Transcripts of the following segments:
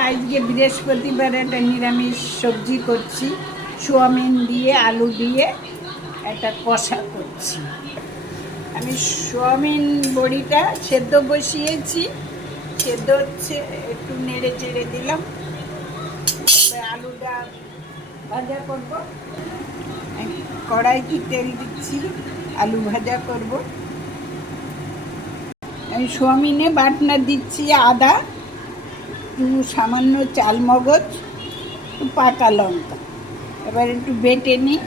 আজকে বৃহস্পতিবার একটা নিরামিষ সবজি করছি, সোয়াবিন দিয়ে আলু দিয়ে একটা কষা করছি। আমি সোয়াবিন বড়িটা সেদ্ধ বসিয়েছি, সেদ্ধ হচ্ছে, একটু নেড়ে চেড়ে দিলাম। আলুটা ভাজা করব, কড়াইতে তেল দিচ্ছি, আলু ভাজা করব। আমি সোয়াবিনে বাটনা দিচ্ছি আদা, একটু সামান্য চালমগজ, একটু পাকা লঙ্কা। এবার একটু বেটে নিই।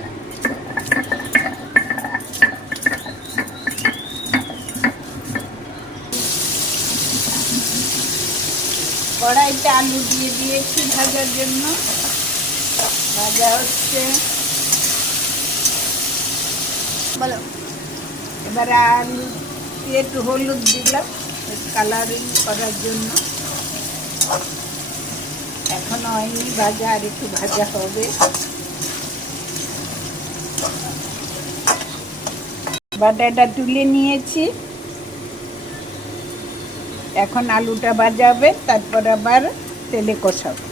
কড়াইতে আলু দিয়ে দিয়েছি ভাজার জন্য, ভাজা হচ্ছে। বলো, এবার আলু দিয়ে একটু হলুদ দিলাম কালারিং করার জন্য। এখনো হয়নি ভাজা, আর একটু ভাজা হবে। বাটাটা তুলে নিয়েছি, এখন আলুটা ভাজা হবে, তারপর আবার তেলে কষাবো।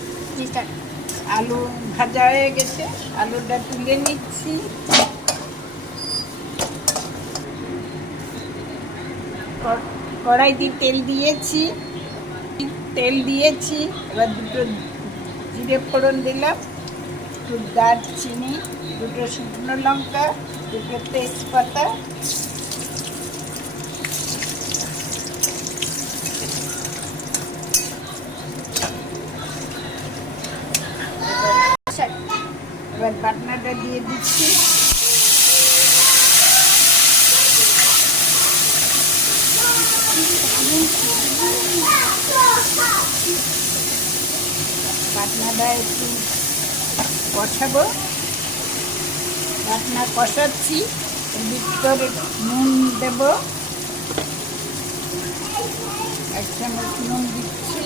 আলু ভাজা হয়ে গেছে, আলুটা তুলে নিচ্ছি। কড়াইতে তেল দিয়েছি, এবার দুটো জিরে ফোড়ন দিলাম, একটু দারচিনি, দুটো শুকনো লঙ্কা, দুটো তেজপাতা, এবার বাটনাটা দিয়ে দিচ্ছি। বাটনাটা একটু কষাবো, বাটনা কষাচ্ছি। ভিতরে নুন দেব, 1 চামচ নুন দিচ্ছি।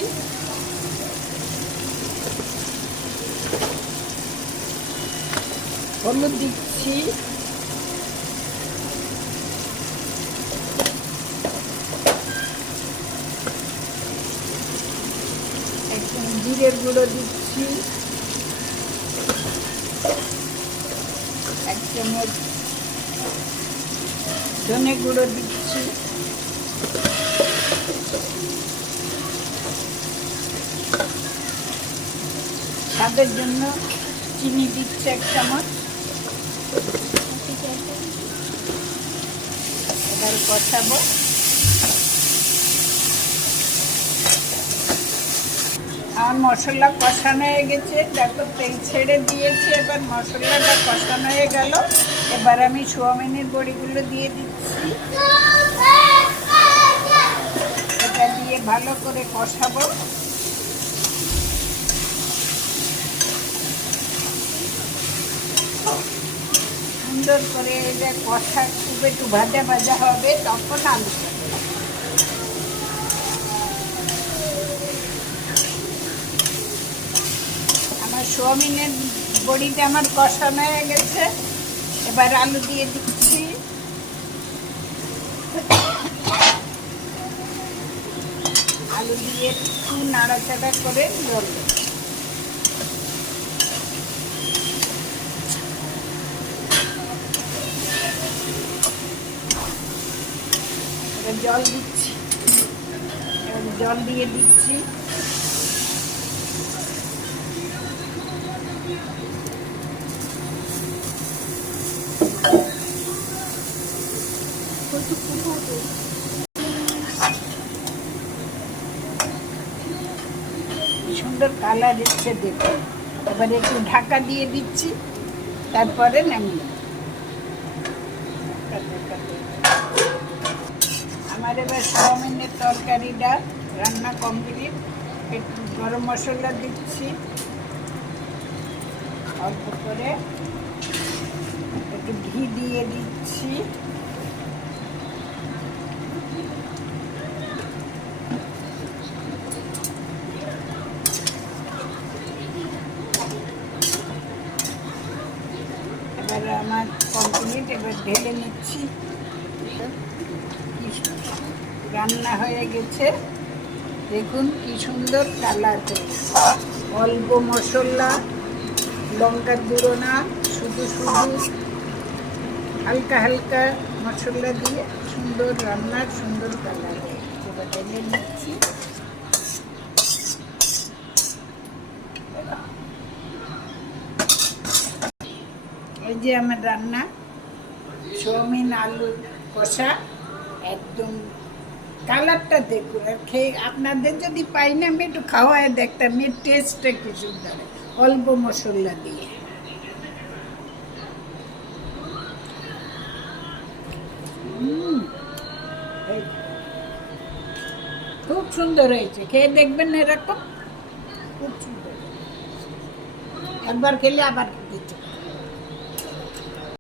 হলুদ দিচ্ছি, একটু জিরের গুঁড়ো দিচ্ছি, 1 চামচ ধনে গুঁড়ো দিচ্ছি, স্বাদের জন্য চিনি দিচ্ছি 1 চামচ। এবার কষাবো। আমার মশলা কষানো হয়ে গেছে, দেখো তেল ছেড়ে দিয়েছি। এবার মশলাটা কষানো হয়ে গেল, এবার আমি সোয়াবিনের বড়িগুলো দিয়ে দিচ্ছি। এটা দিয়ে ভালো করে কষাবো। সুন্দর করে এটা কষা, খুব একটু ভাজা ভাজা হবে, তখন আলু। আমার সোয়াবিনের বড়িটা আমার কষানো হয়ে গেছে, এবার আলু দিয়ে দিচ্ছি। আলু দিয়ে একটু নাড়াচাড়া করে জল দেব। জল দিচ্ছি, জল দিয়ে দিচ্ছি। সুন্দর কালার এসছে দেখুন। এবার একটু ঢাকা দিয়ে দিচ্ছি, তারপরে নামিয়ে। আমার এবার সোয়াবিনের তরকারিটা রান্না কমপ্লিট। একটু গরম মশলা দিচ্ছি অল্প করে, একটু ঘি দিয়ে দিচ্ছি। এবার আমার কমপ্লিট, এবার ঢেলে নিচ্ছি। রান্না হয়ে গেছে। দেখুন কি সুন্দর কালার হয়েছে। অল্প মশলা, লঙ্কার গুঁড়ো না, শুধু শুধু হালকা হালকা মশলা দিয়ে সুন্দর রান্নার সুন্দর কালার হয়েছে। এবার ঢেলে নিচ্ছি। এই যে আমার রান্না চাউমিন আলু কষা, একদম কালারটা দেখুন। আর খেয়ে আপনাদের যদি পাই না, আমি একটু খাওয়ায় দেখতাম এর টেস্টটা কি সুন্দর, অল্প মশলা দিয়ে। খুব সুন্দর হয়েছে, খেয়ে দেখবেন এরকম, খুব সুন্দর। একবার খেলে আবার খেতে ইচ্ছে করে।